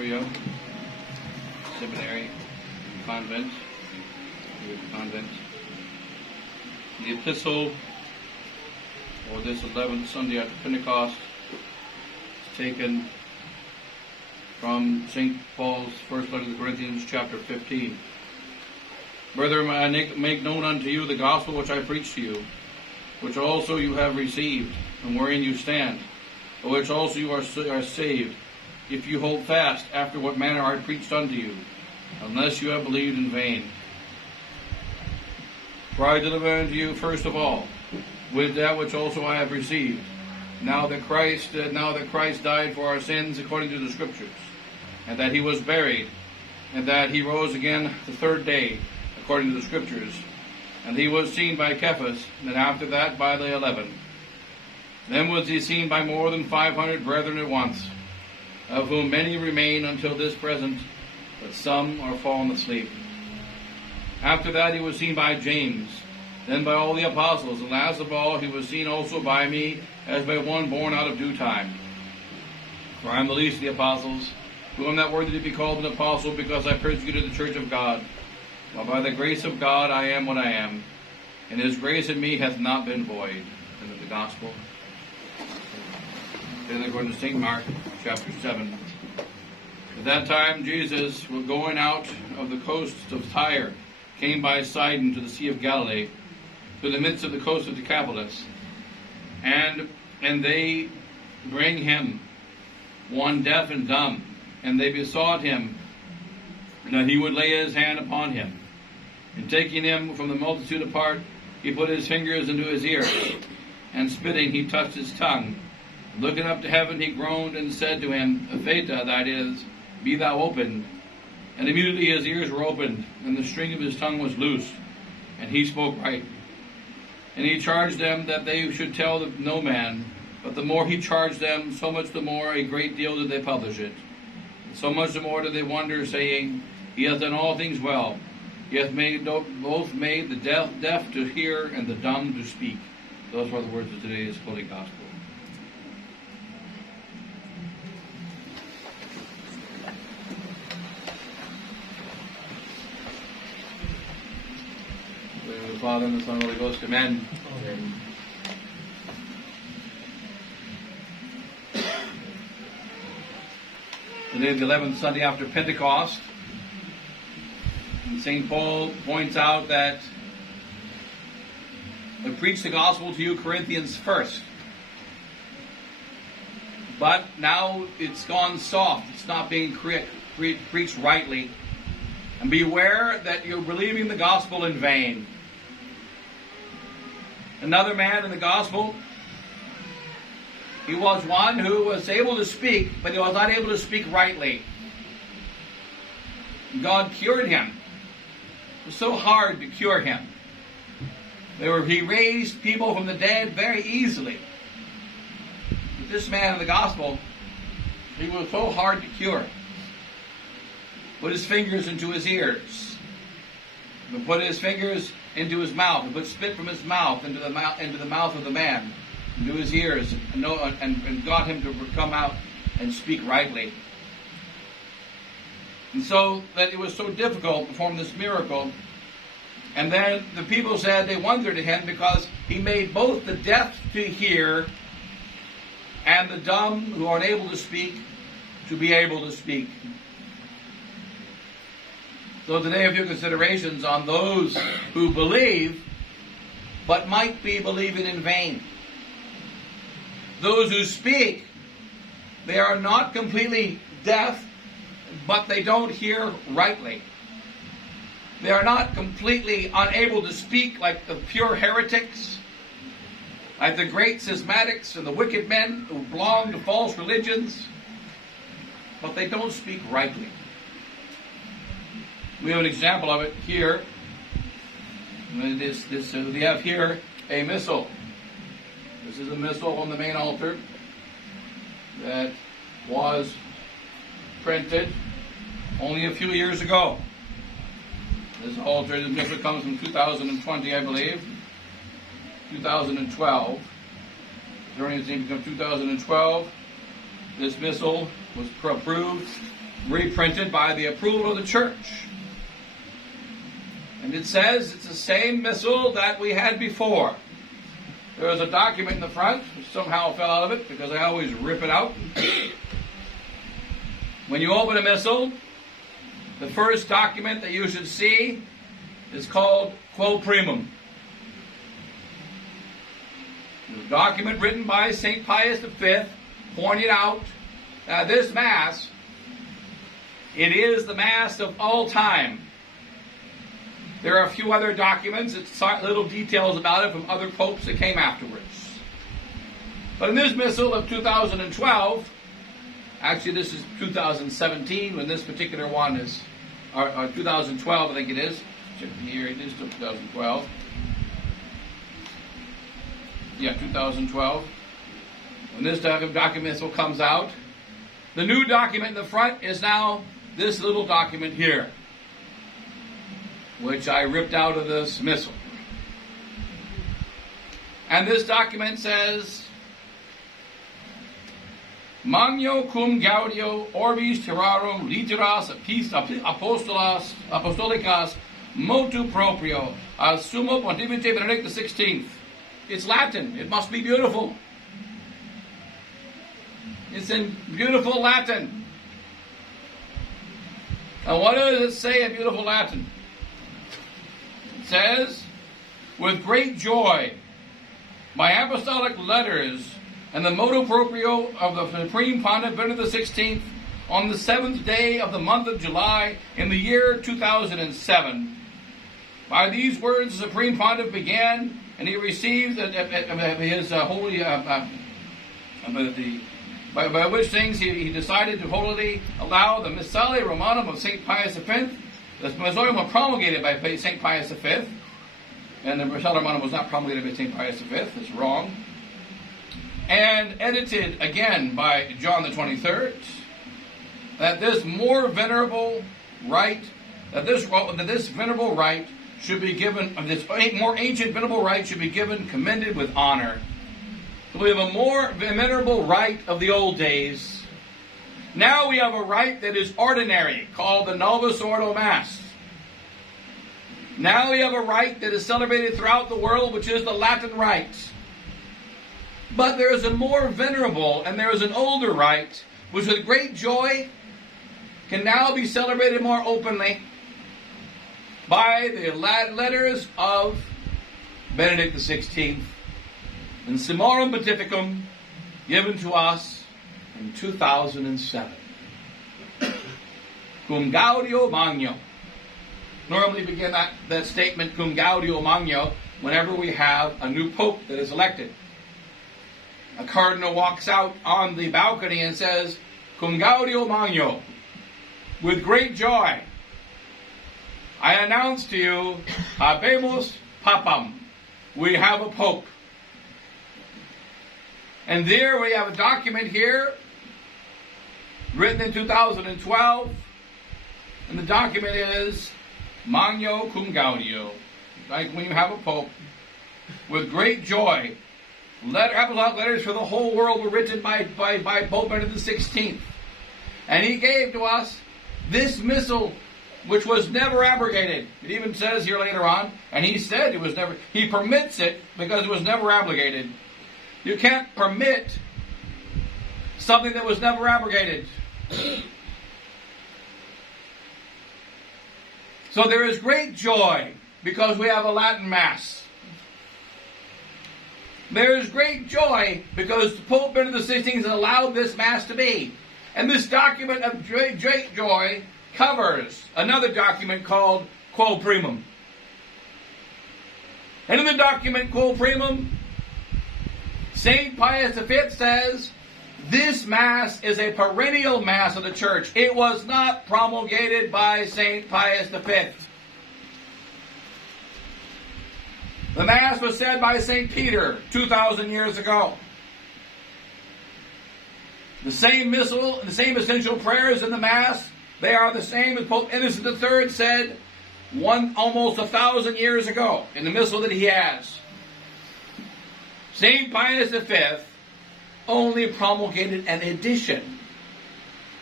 Syria, seminary, convent, The epistle, or this 11th Sunday after Pentecost, is taken from St. Paul's first letter to the Corinthians, chapter 15. Brethren, I make known unto you the gospel which I preached to you, which also you have received, and wherein you stand, by which also you are saved, if you hold fast after what manner I preached unto you, unless you have believed in vain. For I deliver unto you first of all, with that which also I have received, now that Christ died for our sins according to the Scriptures, and that he was buried, and that he rose again the third day according to the Scriptures, and he was seen by Cephas, and after that by the 11. Then was he seen by more than 500 brethren at once, of whom many remain until this present, but some are fallen asleep. After that he was seen by James, then by all the apostles, and last of all he was seen also by me, as by one born out of due time. For I am the least of the apostles, who am not worthy to be called an apostle, because I persecuted the church of God. But by the grace of God I am what I am, and his grace in me hath not been void. End of the gospel. Then according to St. Mark, chapter 7. At that time Jesus, going out of the coast of Tyre, came by Sidon to the Sea of Galilee, to the midst of the coast of Decapolis. And they bring him one deaf and dumb, and they besought him that he would lay his hand upon him. And taking him from the multitude apart, he put his fingers into his ears, and spitting, he touched his tongue. Looking up to heaven, he groaned and said to him, Ephphatha, that is, be thou opened. And immediately his ears were opened, and the string of his tongue was loosed, and he spoke right. And he charged them that they should tell no man, but the more he charged them, so much the more a great deal did they publish it. And so much the more did they wonder, saying, He hath done all things well. He hath both made the deaf to hear and the dumb to speak. Those are the words of today's Holy Gospel. In the name of the Father, and the Son, and the Holy Ghost. Amen. Amen. Today is the 11th Sunday after Pentecost. And St. Paul points out that I preached the gospel to you, Corinthians, first. But now it's gone soft. It's not being preached rightly. And beware that you're believing the gospel in vain. Another man in the gospel, he was one who was able to speak, but he was not able to speak rightly. God cured him. It was so hard to cure him. He raised people from the dead very easily. But this man in the gospel, he was so hard to cure. Put his fingers into his ears. And put his fingers into his mouth. And put spit from his mouth into the mouth of the man, into his ears, and got him to come out and speak rightly. And so that it was so difficult to perform this miracle. And then the people said they wondered at him because he made both the deaf to hear and the dumb who are unable to speak to be able to speak. So today a few considerations on those who believe but might be believing in vain. Those who speak, they are not completely deaf, but they don't hear rightly. They are not completely unable to speak like the pure heretics, like the great schismatics and the wicked men who belong to false religions, but they don't speak rightly. We have an example of it here. We have here a missal. This is a missal on the main altar that was printed only a few years ago. This missal comes from 2020, I believe. 2012. During its name from 2012, this missal was approved reprinted by the approval of the church. And it says it's the same missal that we had before. There was a document in the front, which somehow fell out of it because I always rip it out. When you open a missal, the first document that you should see is called Quo Primum. The document written by St. Pius V pointed out that this Mass, it is the Mass of all time. There are a few other documents, it's little details about it from other popes that came afterwards. But in this Missal of 2012, actually this is 2017 when this particular one is, or 2012 I think it is. Here it is 2012. Yeah, 2012. When this document Missal comes out, the new document in the front is now this little document here, which I ripped out of this missal. And this document says, Magno cum gaudio orbis terrarum literas apostolicas motu proprio as Summo Pontifice Benedict XVI. It's Latin. It must be beautiful. It's in beautiful Latin. And what does it say in beautiful Latin? It says, with great joy, by apostolic letters and the motu proprio of the Supreme Pontiff Benedict XVI, on the 7th day of the month of July in the year 2007. By these words, the Supreme Pontiff began, and he received his holy, by which things he decided to holily allow the Missale Romanum of St. Pius V. The Missale was promulgated by St. Pius V, and the Missale Romanum was not promulgated by St. Pius V. It's wrong. And edited again by John the 23rd. That this more venerable rite, this venerable rite should be given, this more ancient venerable rite should be given, commended with honor. So we have a more venerable rite of the old days. Now we have a rite that is ordinary, called the Novus Ordo Mass. Now we have a rite that is celebrated throughout the world, which is the Latin rite. But there is a more venerable and there is an older rite, which with great joy can now be celebrated more openly by the letters of Benedict XVI and Summorum Pontificum given to us in 2007. Cum Gaudio Magno. Normally begin that statement, Cum Gaudio Magno, whenever we have a new pope that is elected. A cardinal walks out on the balcony and says, Cum Gaudio Magno. With great joy, I announce to you, Habemus Papam. We have a pope. And there we have a document here, written in 2012, and the document is Magno cum Gaudio. Like when you have a pope, with great joy. Apostolic letters for the whole world were written by Pope Benedict XVI. And he gave to us this missal, which was never abrogated. It even says here later on, and he said it was never, he permits it because it was never abrogated. You can't permit something that was never abrogated. So there is great joy because we have a Latin Mass. There is great joy because Pope Benedict XVI has allowed this Mass to be. And this document of great joy covers another document called Quo Primum. And in the document Quo Primum, St. Pius V says, this Mass is a perennial Mass of the Church. It was not promulgated by St. Pius V. The Mass was said by St. Peter 2,000 years ago. The same missal, the same essential prayers in the Mass, they are the same as Pope Innocent III said almost 1,000 years ago in the missal that he has. St. Pius V only promulgated an edition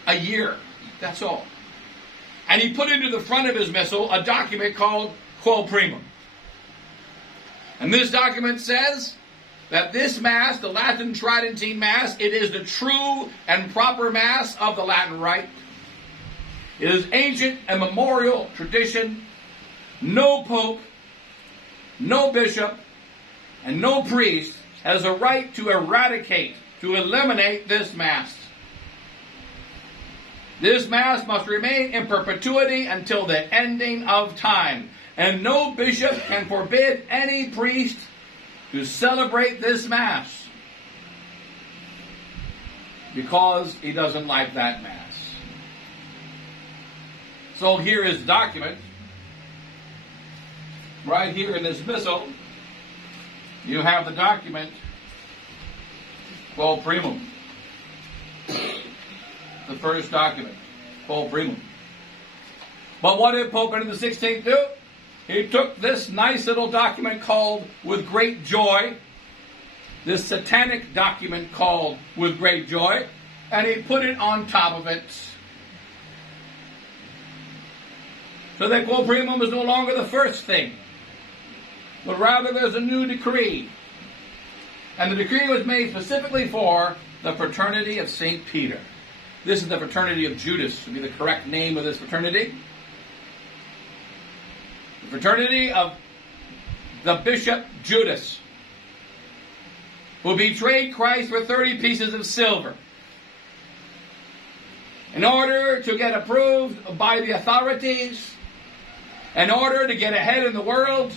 a year. That's all. And he put into the front of his missal a document called Quo Primum. And this document says that this Mass, the Latin Tridentine Mass, it is the true and proper Mass of the Latin Rite. It is ancient and memorial tradition. No pope, no bishop, and no priest has a right to eradicate, to eliminate this Mass. This Mass must remain in perpetuity until the ending of time. And no bishop can forbid any priest to celebrate this Mass because he doesn't like that Mass. So here is the document. Right here in this missal, you have the document, Quo Primum. The first document, Quo Primum. But what did Pope Benedict XVI do? He took this nice little document called With Great Joy, this satanic document called With Great Joy, and he put it on top of it. So that Quo Primum is no longer the first thing, but rather there's a new decree. And the decree was made specifically for the Fraternity of St. Peter. This is the Fraternity of Judas, to be the correct name of this fraternity. The Fraternity of the Bishop Judas, who betrayed Christ for 30 pieces of silver. In order to get approved by the authorities, in order to get ahead in the world,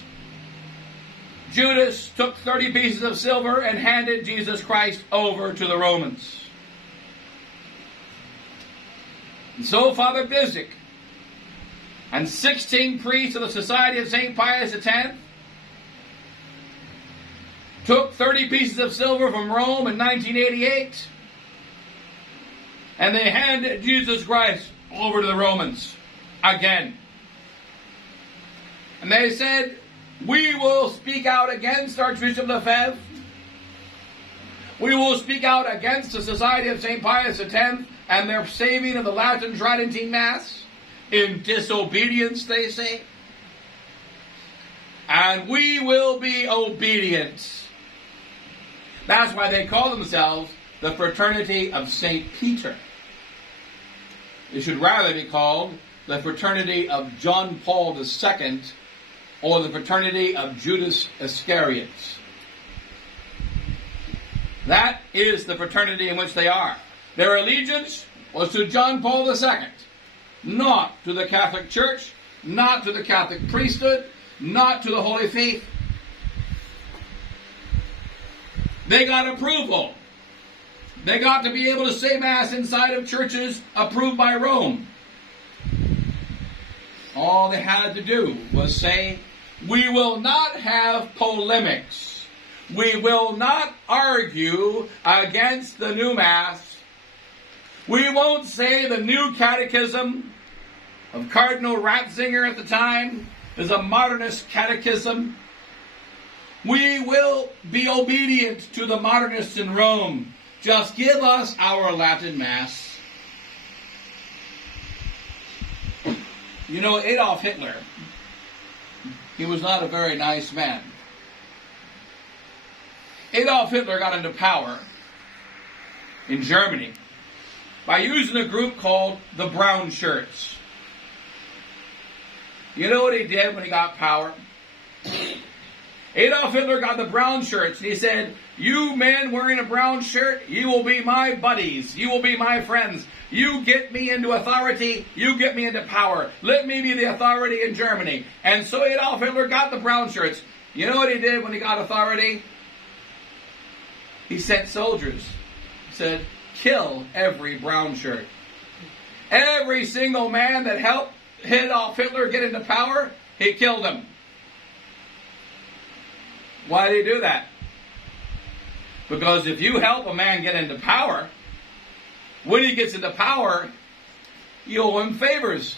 Judas took 30 pieces of silver and handed Jesus Christ over to the Romans. And so Father Bizik and 16 priests of the Society of St. Pius X took 30 pieces of silver from Rome in 1988, and they handed Jesus Christ over to the Romans again. And they said, we will speak out against Archbishop Lefebvre. We will speak out against the Society of St. Pius X and their saving of the Latin Tridentine Mass. In disobedience, they say. And we will be obedient. That's why they call themselves the Fraternity of St. Peter. It should rather be called the Fraternity of John Paul II or the Fraternity of Judas Iscariot. That is the fraternity in which they are. Their allegiance was to John Paul II. Not to the Catholic Church, not to the Catholic priesthood, not to the Holy Faith. They got approval. They got to be able to say Mass inside of churches approved by Rome. All they had to do was say, we will not have polemics. We will not argue against the new Mass. We won't say the new catechism of Cardinal Ratzinger at the time is a modernist catechism. We will be obedient to the modernists in Rome. Just give us our Latin Mass. You know, Adolf Hitler, he was not a very nice man. Adolf Hitler got into power in Germany by using a group called the Brown Shirts. You know what he did when he got power? Adolf Hitler got the brown shirts, and he said, you men wearing a brown shirt, you will be my buddies. You will be my friends. You get me into authority. You get me into power. Let me be the authority in Germany. And so Adolf Hitler got the brown shirts. You know what he did when he got authority? He sent soldiers. He said, kill every brown shirt. Every single man that helped Adolf Hitler get into power, he killed him. Why did he do that? Because if you help a man get into power, when he gets into power, you owe him favors.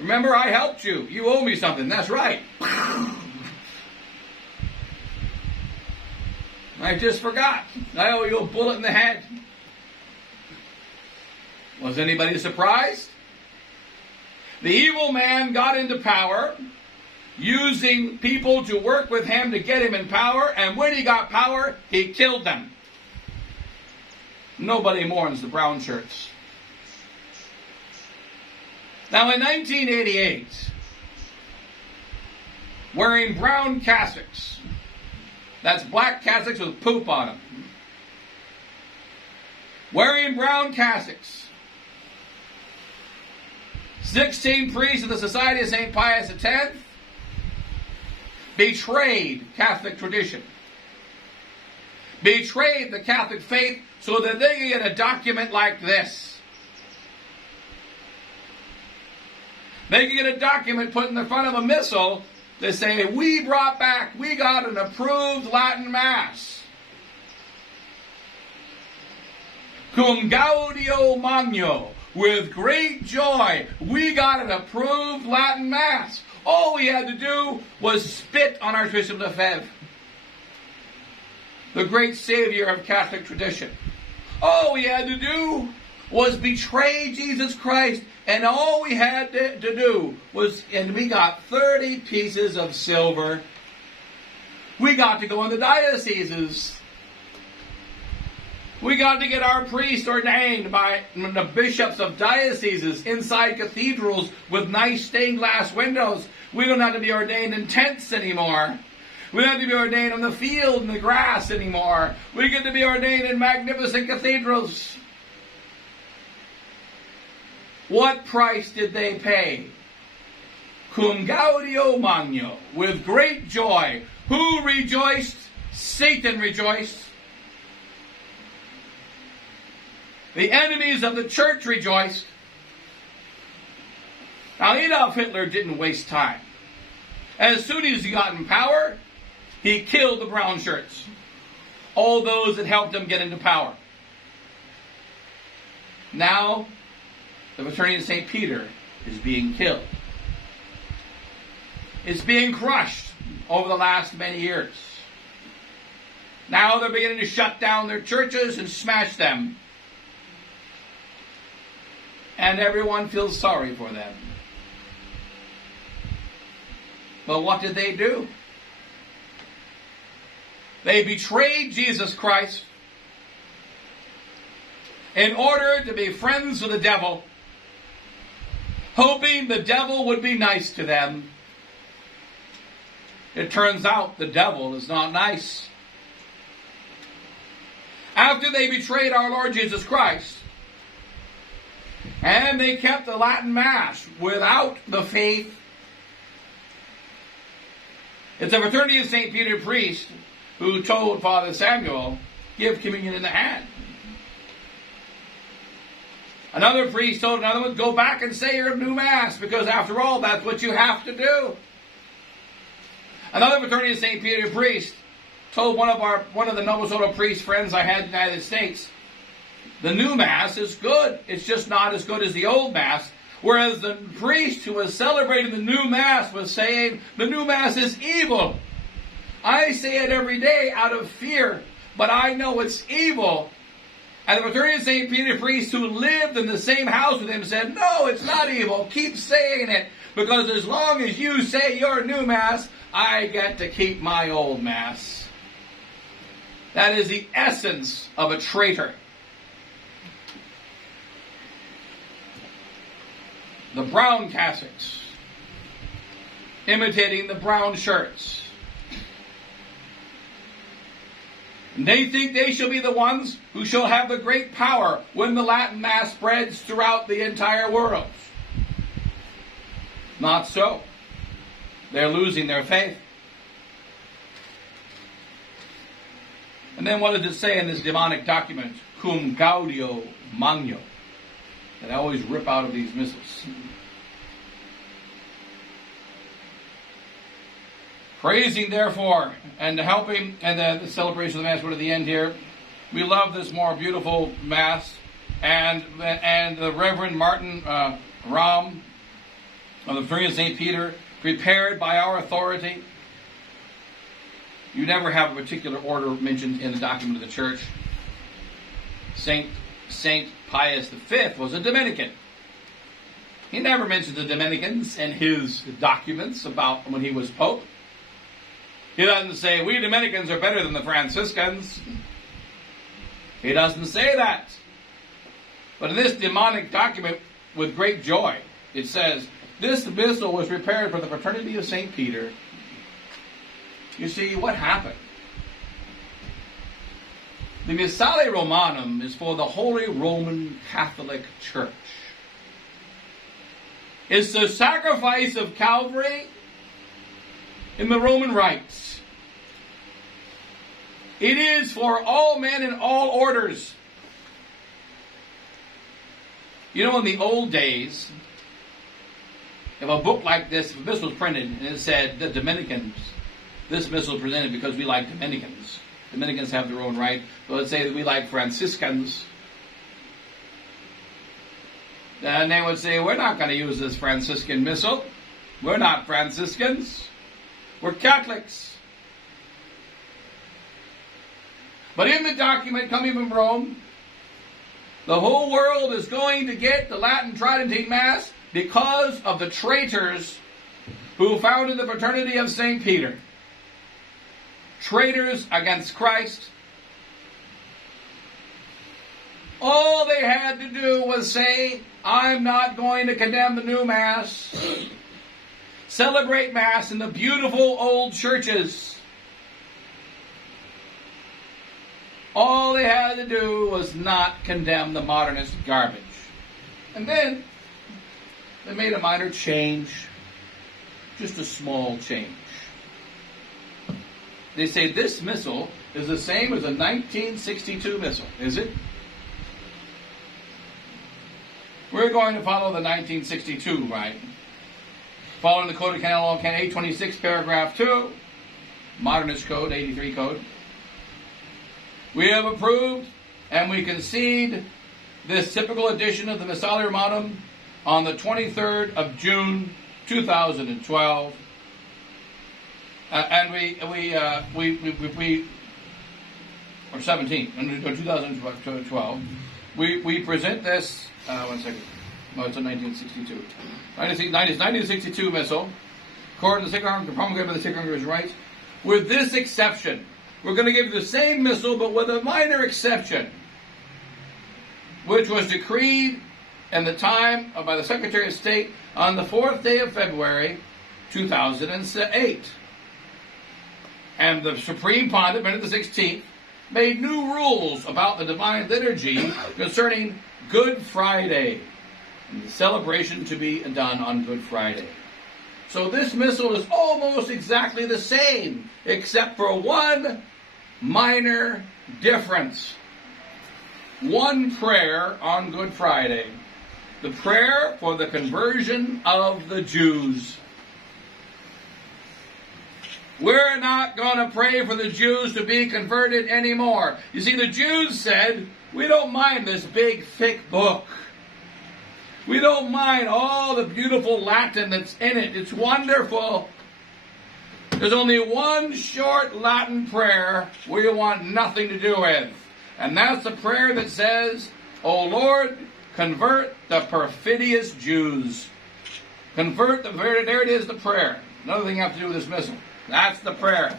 Remember, I helped you. You owe me something. That's right. I just forgot. I owe you a bullet in the head. Was anybody surprised? The evil man got into power, using people to work with him to get him in power, and when he got power, he killed them. Nobody mourns the brown shirts. Now in 1988, wearing brown cassocks, that's black cassocks with poop on them, wearing brown cassocks, 16 priests of the Society of St. Pius X betrayed Catholic tradition, betrayed the Catholic faith so that they could get a document like this. They could get a document put in the front of a missal to say, we got an approved Latin Mass. Cum gaudio magno, with great joy, we got an approved Latin Mass. All we had to do was spit on Archbishop Lefebvre, the great savior of Catholic tradition. All we had to do was betray Jesus Christ, and all we had to do was, and we got 30 pieces of silver. We got to go in the dioceses. We got to get our priests ordained by the bishops of dioceses inside cathedrals with nice stained glass windows. We don't have to be ordained in tents anymore. We don't have to be ordained on the field in the grass anymore. We get to be ordained in magnificent cathedrals. What price did they pay? Cum gaudio magno, with great joy. Who rejoiced? Satan rejoiced. The enemies of the church rejoiced. Now, Adolf Hitler didn't waste time. As soon as he got in power, he killed the brown shirts. All those that helped him get into power. Now, the Fraternity of St. Peter is being killed. It's being crushed over the last many years. Now they're beginning to shut down their churches and smash them. And everyone feels sorry for them. But what did they do? They betrayed Jesus Christ in order to be friends with the devil, hoping the devil would be nice to them. It turns out the devil is not nice. After they betrayed our Lord Jesus Christ, and they kept the Latin Mass without the faith, it's a Fraternity of St. Peter priest who told Father Samuel, give communion in the hand. Another priest told another one, go back and say your new Mass, because after all, that's what you have to do. Another Fraternity of St. Peter priest told one of the Novus Ordo priest friends I had in the United States, the new Mass is good. It's just not as good as the old Mass. Whereas the priest who was celebrating the new Mass was saying, the new Mass is evil. I say it every day out of fear, but I know it's evil. And the Fraternity of St. Peter priest who lived in the same house with him said, no, it's not evil. Keep saying it, because as long as you say your new Mass, I get to keep my old Mass. That is the essence of a traitor. The brown cassocks, imitating the brown shirts. And they think they shall be the ones who shall have the great power when the Latin Mass spreads throughout the entire world. Not so. They're losing their faith. And then what does it say in this demonic document? Cum gaudio magno. That I always rip out of these missals. Praising, therefore, and helping, and then the celebration of the Mass. We're to the end here. We love this more beautiful Mass, and the Reverend Martin Ram of the Fraternity of St. Peter, prepared by our authority. You never have a particular order mentioned in the document of the Church. Saint Pius V was a Dominican. He never mentions the Dominicans in his documents about when he was Pope. He doesn't say, we Dominicans are better than the Franciscans. He doesn't say that. But in this demonic document, with great joy, it says, this missal was prepared for the Fraternity of St. Peter. You see, what happened? The Missale Romanum is for the Holy Roman Catholic Church. It's the sacrifice of Calvary in the Roman rites. It is for all men in all orders. You know, in the old days, if a book like this, if this was printed and it said the Dominicans, this missal was presented because we like Dominicans. Dominicans have their own right. So let's say that we like Franciscans. And they would say, we're not going to use this Franciscan missal. We're not Franciscans. We're Catholics. But in the document coming from Rome, the whole world is going to get the Latin Tridentine Mass because of the traitors who founded the Fraternity of St. Peter. Traitors against Christ. All they had to do was say, I'm not going to condemn the new Mass. Celebrate Mass in the beautiful old churches. All they had to do was not condemn the modernist garbage. And then they made a minor change. Just a small change. They say this missal is the same as a 1962 missal. Is it? We're going to follow the 1962, right? Following the Code of Canon Law, Canon 826, paragraph 2, Modernist Code, 83 Code. We have approved and we concede this typical edition of the Missale Romanum on the 23rd of June, 2012. And we or 17, 2012, we present this, one second, no, it's a 1962. 1962 missal, according to the Sacred Congregation, promulgated by the Sacred Congregation rights, with this exception. We're going to give you the same missal, but with a minor exception, which was decreed in the time by the Secretary of State on the 4th day of February, 2008. And the Supreme Pontiff, Benedict XVI, made new rules about the Divine Liturgy concerning Good Friday, and the celebration to be done on Good Friday. So this missal is almost exactly the same, except for one minor difference. One prayer on Good Friday. The prayer for the conversion of the Jews. We're not going to pray for the Jews to be converted anymore. You see, the Jews said, we don't mind this big, thick book. We don't mind all the beautiful Latin that's in it. It's wonderful. There's only one short Latin prayer we want nothing to do with. And that's the prayer that says, O Lord, convert the perfidious Jews. Convert the, there it is, the prayer. Another thing you have to do with this missal. That's the prayer.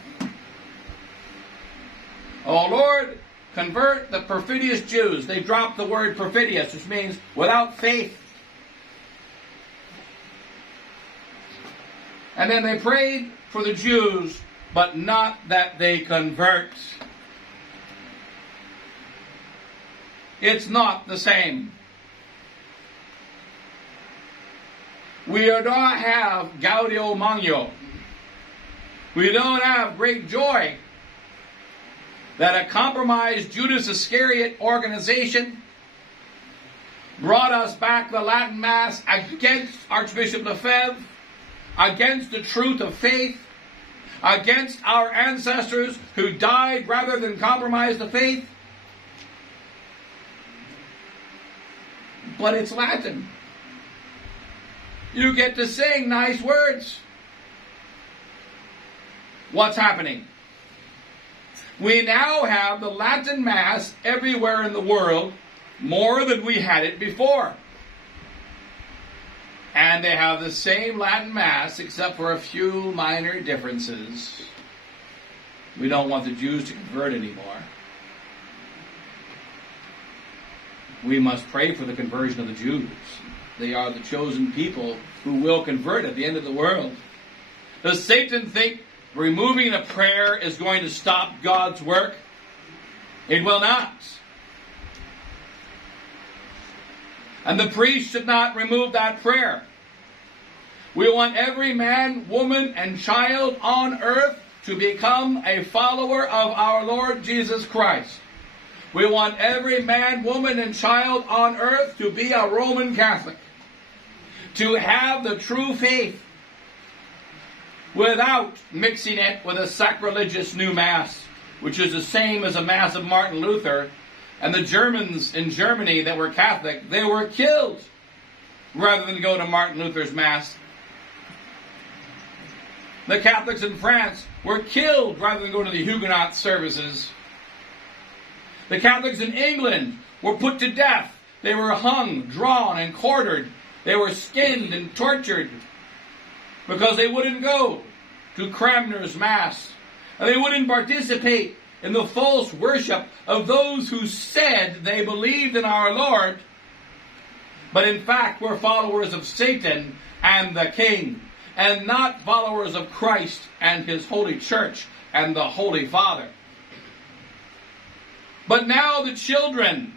Oh Lord, convert the perfidious Jews. They dropped the word perfidious, which means without faith. And then they prayed for the Jews, but not that they convert. It's not the same. We do not have Gaudio Magno. We don't have great joy that a compromised Judas Iscariot organization brought us back the Latin Mass against Archbishop Lefebvre, against the truth of faith, against our ancestors who died rather than compromise the faith. But it's Latin. You get to sing nice words. What's happening? We now have the Latin Mass everywhere in the world, more than we had it before. And they have the same Latin Mass, except for a few minor differences. We don't want the Jews to convert anymore. We must pray for the conversion of the Jews. They are the chosen people who will convert at the end of the world. Does Satan think removing a prayer is going to stop God's work? It will not. And the priest should not remove that prayer. We want every man, woman, and child on earth to become a follower of our Lord Jesus Christ. We want every man, woman, and child on earth to be a Roman Catholic, to have the true faith without mixing it with a sacrilegious new Mass, which is the same as a Mass of Martin Luther. And the Germans in Germany that were Catholic, they were killed rather than go to Martin Luther's Mass. The Catholics in France were killed rather than go to the Huguenot services. The Catholics in England were put to death. They were hung, drawn, and quartered. They were skinned and tortured because they wouldn't go to Cranmer's Mass. And they wouldn't participate in the false worship of those who said they believed in our Lord, but in fact were followers of Satan and the King, and not followers of Christ and His Holy Church and the Holy Father. But now the children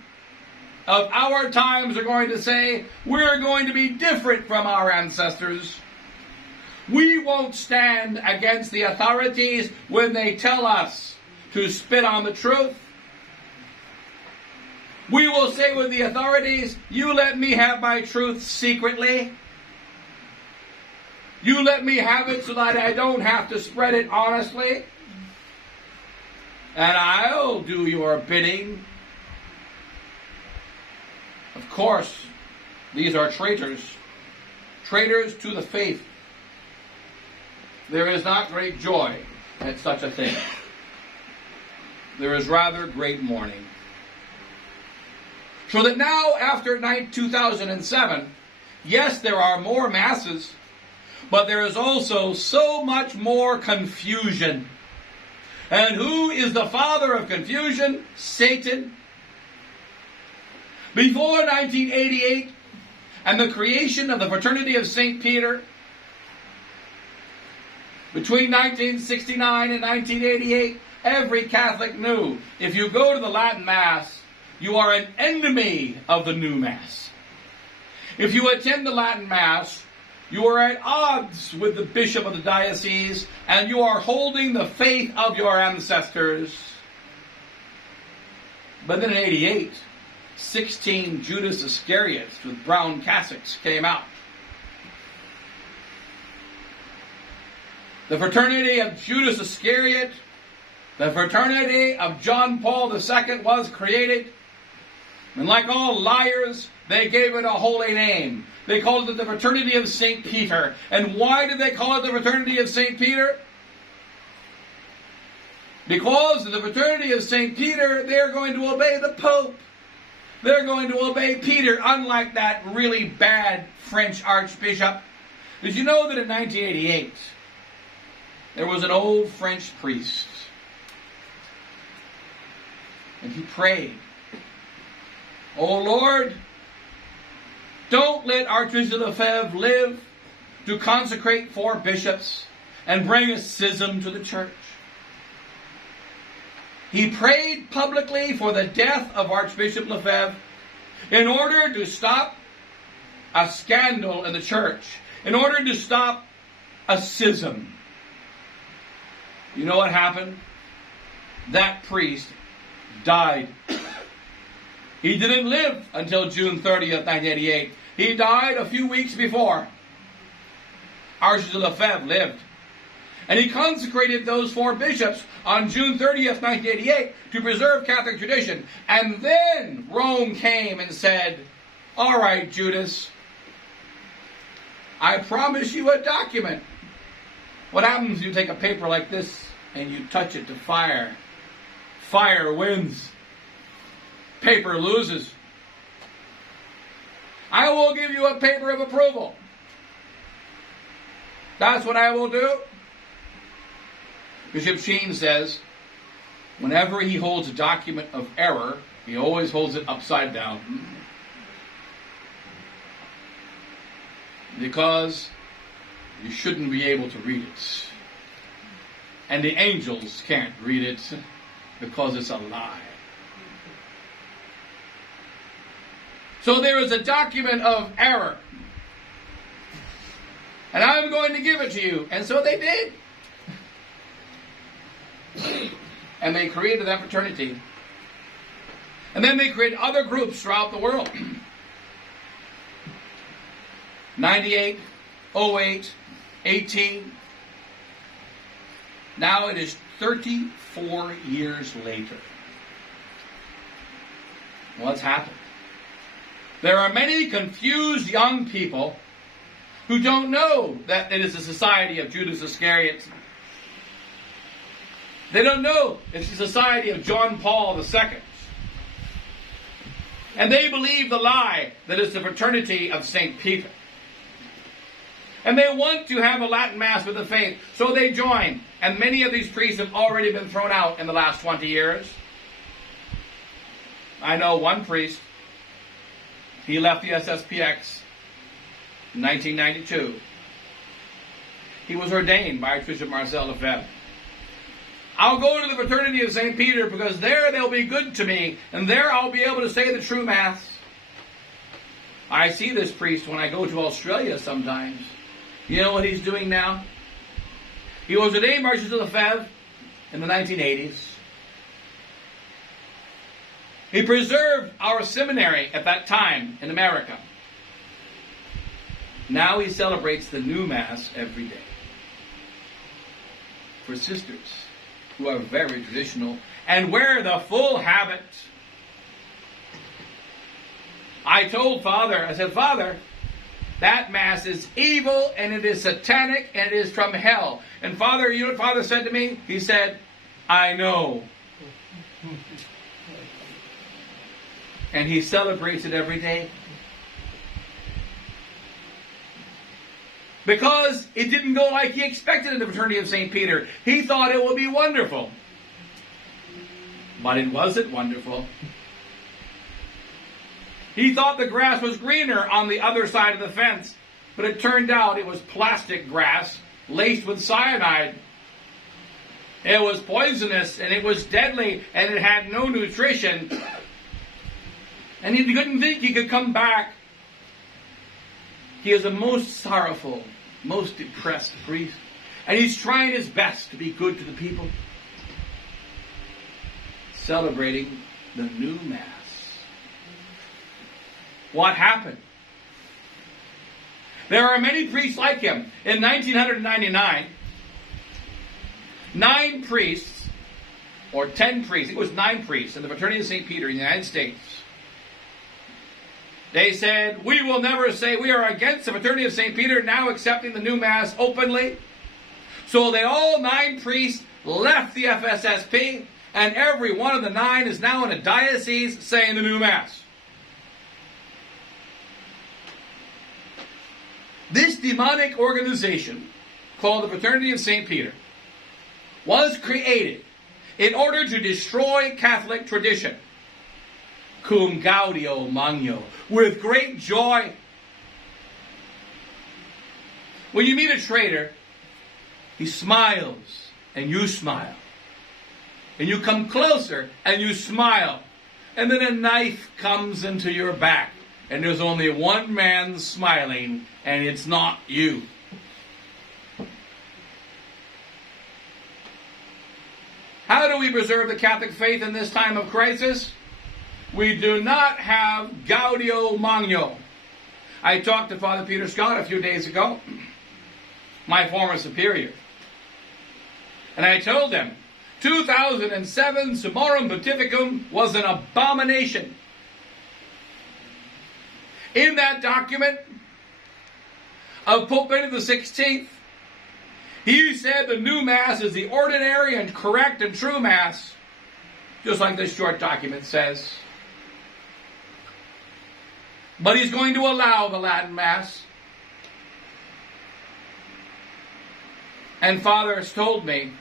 of our times are going to say, we're going to be different from our ancestors. We won't stand against the authorities when they tell us to spit on the truth. We will say with the authorities, you let me have my truth secretly. You let me have it so that I don't have to spread it honestly. And I'll do your bidding. Of course, these are traitors. Traitors to the faith. There is not great joy at such a thing. There is rather great mourning. So that now, after 2007, yes, there are more masses, but there is also so much more confusion. And who is the father of confusion? Satan. Before 1988 and the creation of the Fraternity of St. Peter, between 1969 and 1988, every Catholic knew if you go to the Latin Mass, you are an enemy of the new Mass. If you attend the Latin Mass, you are at odds with the bishop of the diocese, and you are holding the faith of your ancestors. But then in 88, 16 Judas Iscariots with brown cassocks came out. The Fraternity of Judas Iscariot, the Fraternity of John Paul II was created. And like all liars, they gave it a holy name. They called it the Fraternity of St. Peter. And why did they call it the Fraternity of St. Peter? Because of the Fraternity of St. Peter, they're going to obey the Pope. They're going to obey Peter, unlike that really bad French Archbishop. Did you know that in 1988, there was an old French priest, and he prayed, "Oh Lord, don't let Archbishop Lefebvre live to consecrate 4 bishops and bring a schism to the church." He prayed publicly for the death of Archbishop Lefebvre in order to stop a scandal in the church, in order to stop a schism. You know what happened? That priest died. He didn't live until June 30th, 1988. He died a few weeks before. Archbishop Lefebvre lived. And he consecrated those 4 bishops on June 30th, 1988 to preserve Catholic tradition. And then Rome came and said, "All right, Judas, I promise you a document." What happens if you take a paper like this and you touch it to fire? Fire wins. Paper loses. I will give you a paper of approval. That's what I will do. Bishop Sheen says, whenever he holds a document of error, he always holds it upside down. Because you shouldn't be able to read it. And the angels can't read it because it's a lie. So there is a document of error. And I'm going to give it to you. And so they did. And they created that fraternity. And then they created other groups throughout the world. 98, 08, 18. Now it is 34 years later. What's happened? There are many confused young people who don't know that it is a society of Judas Iscariot. They don't know it's the society of John Paul II. And they believe the lie that it's the fraternity of St. Peter. And they want to have a Latin Mass with the faith, so they join. And many of these priests have already been thrown out in the last 20 years. I know one priest, he left the SSPX in 1992. He was ordained by Archbishop Marcel Lefebvre. I'll go to the Fraternity of St. Peter because there they'll be good to me, and there I'll be able to say the true Mass. I see this priest when I go to Australia sometimes. You know what he's doing now? He was ordained by Archbishop Lefebvre in the 1980s. He preserved our seminary at that time in America. Now he celebrates the new Mass every day. For sisters who are very traditional and wear the full habit. I told Father, I said, Father, that Mass is evil and it is satanic and it is from hell. And Father, you know what Father said to me? He said, I know. And he celebrates it every day. Because it didn't go like he expected in the Fraternity of St. Peter. He thought it would be wonderful. But it wasn't wonderful. He thought the grass was greener on the other side of the fence. But it turned out it was plastic grass laced with cyanide. It was poisonous and it was deadly and it had no nutrition. And he couldn't think he could come back. He is a most sorrowful, most depressed priest. And he's trying his best to be good to the people. Celebrating the new Mass. What happened? There are many priests like him. In 1999, 9 priests, or 10 priests, it was 9 priests in the Fraternity of St. Peter in the United States. They said, we will never say we are against the Fraternity of St. Peter now accepting the new Mass openly. So they all 9 priests left the FSSP, and every one of the 9 is now in a diocese saying the new Mass. This demonic organization, called the Fraternity of St. Peter, was created in order to destroy Catholic tradition. Cum gaudio magno, with great joy. When you meet a traitor, he smiles and you smile. And you come closer and you smile. And then a knife comes into your back. And there's only one man smiling, and it's not you. How do we preserve the Catholic faith in this time of crisis? We do not have Gaudio Magno. I talked to Father Peter Scott a few days ago, my former superior. And I told him, 2007 Summorum Pontificum was an abomination. In that document of Pope Benedict XVI, he said the new Mass is the ordinary and correct and true Mass, just like this short document says. But he's going to allow the Latin Mass. And Father has told me,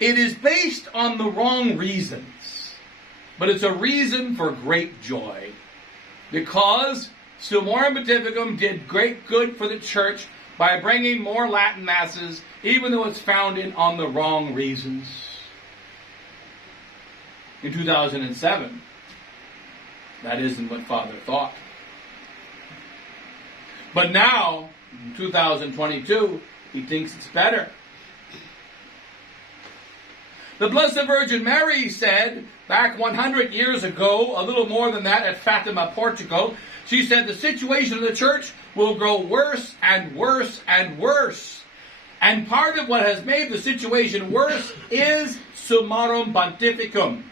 it is based on the wrong reasons, but it's a reason for great joy. Because Sumorum Pontificum did great good for the church by bringing more Latin Masses, even though it's founded on the wrong reasons. In 2007, that isn't what Father thought. But now, in 2022, he thinks it's better. The Blessed Virgin Mary said, back 100 years ago, a little more than that, at Fatima, Portugal, she said the situation of the church will grow worse and worse and worse. And part of what has made the situation worse is Summorum Pontificum.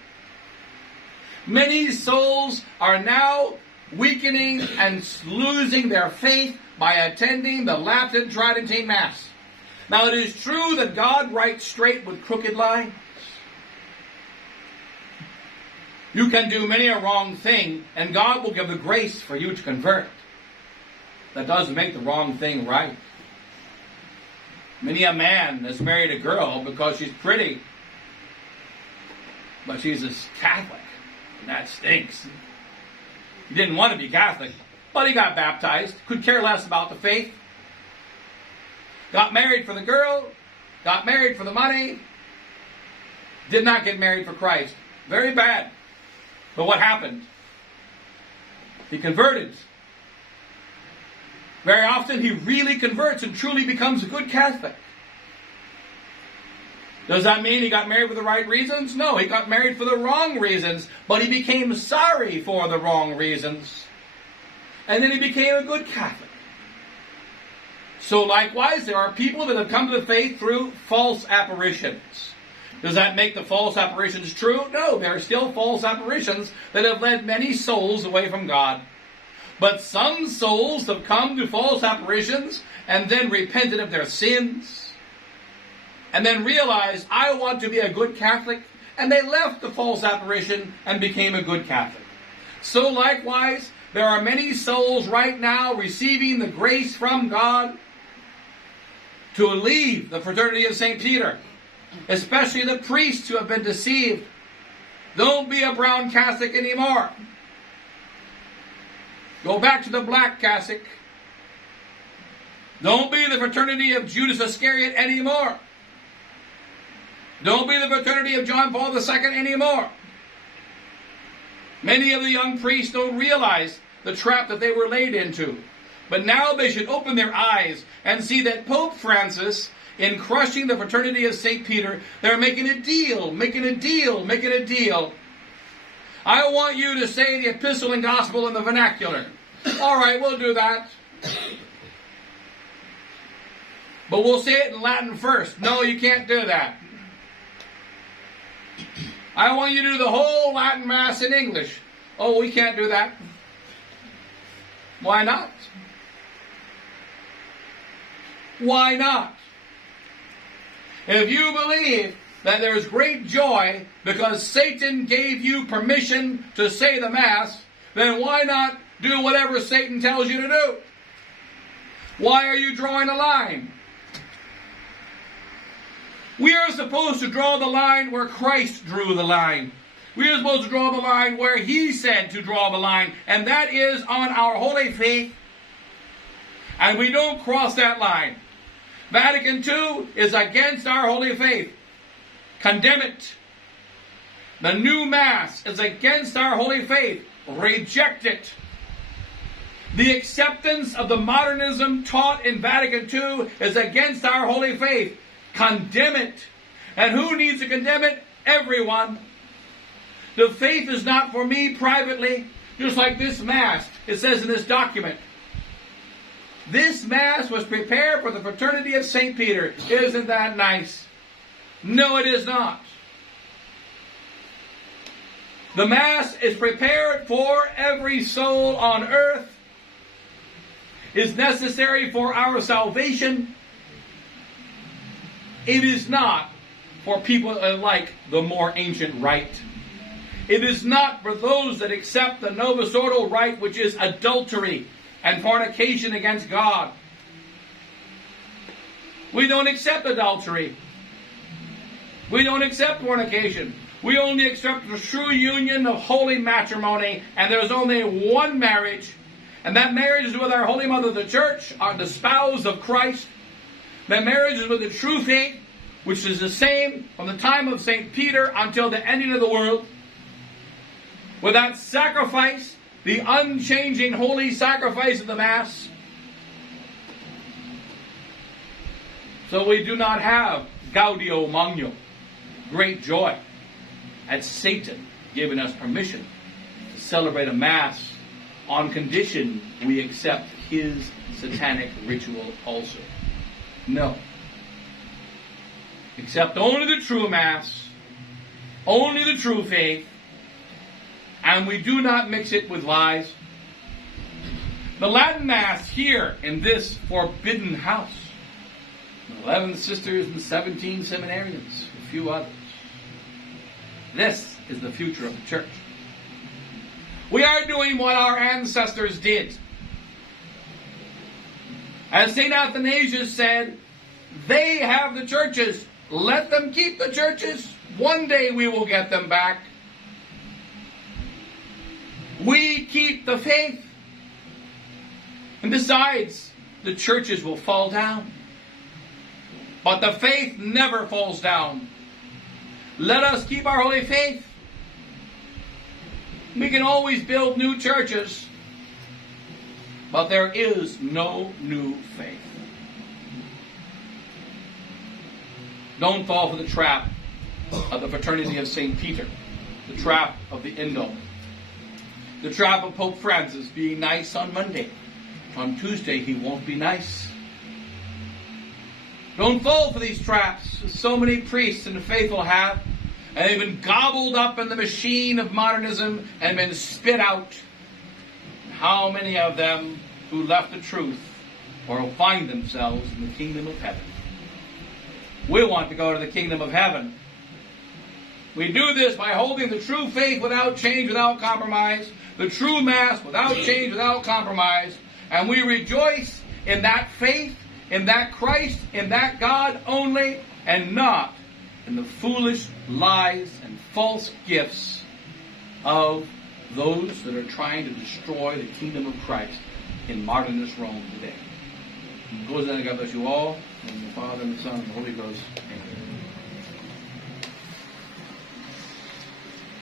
Many souls are now weakening and losing their faith by attending the Latin Tridentine Mass. Now it is true that God writes straight with crooked lines. You can do many a wrong thing, and God will give the grace for you to convert. That doesn't make the wrong thing right. Many a man has married a girl because she's pretty, but she's a Catholic, and that stinks. He didn't want to be Catholic, but he got baptized, could care less about the faith. Got married for the girl, got married for the money, did not get married for Christ. Very bad. But what happened? He converted. Very often he really converts and truly becomes a good Catholic. Does that mean he got married for the right reasons? No, he got married for the wrong reasons, but he became sorry for the wrong reasons. And then he became a good Catholic. So likewise, there are people that have come to the faith through false apparitions. Does that make the false apparitions true? No, there are still false apparitions that have led many souls away from God. But some souls have come to false apparitions and then repented of their sins. And then realized, I want to be a good Catholic. And they left the false apparition and became a good Catholic. So likewise, there are many souls right now receiving the grace from God to leave the Fraternity of St. Peter. Especially the priests who have been deceived. Don't be a brown cassock anymore. Go back to the black cassock. Don't be the fraternity of Judas Iscariot anymore. Don't be the fraternity of John Paul II anymore. Many of the young priests don't realize the trap that they were laid into. But now they should open their eyes and see that Pope Francis, in crushing the Fraternity of St. Peter, they're making a deal. I want you to say the epistle and gospel in the vernacular. All right, we'll do that. But we'll say it in Latin first. No, you can't do that. I want you to do the whole Latin Mass in English. Oh, we can't do that. Why not? Why not? If you believe that there is great joy because Satan gave you permission to say the Mass, then why not do whatever Satan tells you to do? Why are you drawing a line? We are supposed to draw the line where Christ drew the line. We are supposed to draw the line where He said to draw the line, and that is on our holy faith. And we don't cross that line. Vatican II is against our holy faith. Condemn it. The new Mass is against our holy faith. Reject it. The acceptance of the modernism taught in Vatican II is against our holy faith. Condemn it. And who needs to condemn it? Everyone. The faith is not for me privately, just like this Mass. It says in this document, this Mass was prepared for the Fraternity of St. Peter. Isn't that nice? No, it is not. The Mass is prepared for every soul on earth. Is necessary for our salvation. It is not for people like the more ancient rite. It is not for those that accept the Novus Ordo rite, which is adultery and fornication against God. We don't accept adultery. We don't accept fornication. We only accept the true union of holy matrimony, and there's only one marriage, and that marriage is with our Holy Mother, the Church, the spouse of Christ. That marriage is with the true faith, which is the same from the time of St. Peter until the ending of the world. With that sacrifice, the unchanging holy sacrifice of the Mass. So we do not have Gaudio Magno, great joy, at Satan giving us permission to celebrate a Mass on condition we accept his satanic ritual also. No. Accept only the true Mass, only the true faith, and we do not mix it with lies. The Latin Mass here in this forbidden house, 11 sisters and 17 seminarians, a few others. This is the future of the Church. We are doing what our ancestors did. As St. Athanasius said, they have the churches. Let them keep the churches. One day we will get them back. We keep the faith. And besides, the churches will fall down. But the faith never falls down. Let us keep our holy faith. We can always build new churches, but there is no new faith. Don't fall for the trap of the Fraternity of St. Peter, the trap of the Indult, the trap of Pope Francis being nice on Monday. On Tuesday he won't be nice. Don't fall for these traps, as so many priests and the faithful have, and they've been gobbled up in the machine of modernism and been spit out. How many of them who left the truth will find themselves in the kingdom of heaven? We want to go to the kingdom of heaven. We do this by holding the true faith without change, without compromise, the true Mass without change, without compromise, and we rejoice in that faith, in that Christ, in that God only, and not in the foolish lies and false gifts of those that are trying to destroy the kingdom of Christ in modernist Rome today. And God bless you all, in the Father, and the Son, and the Holy Ghost. Amen.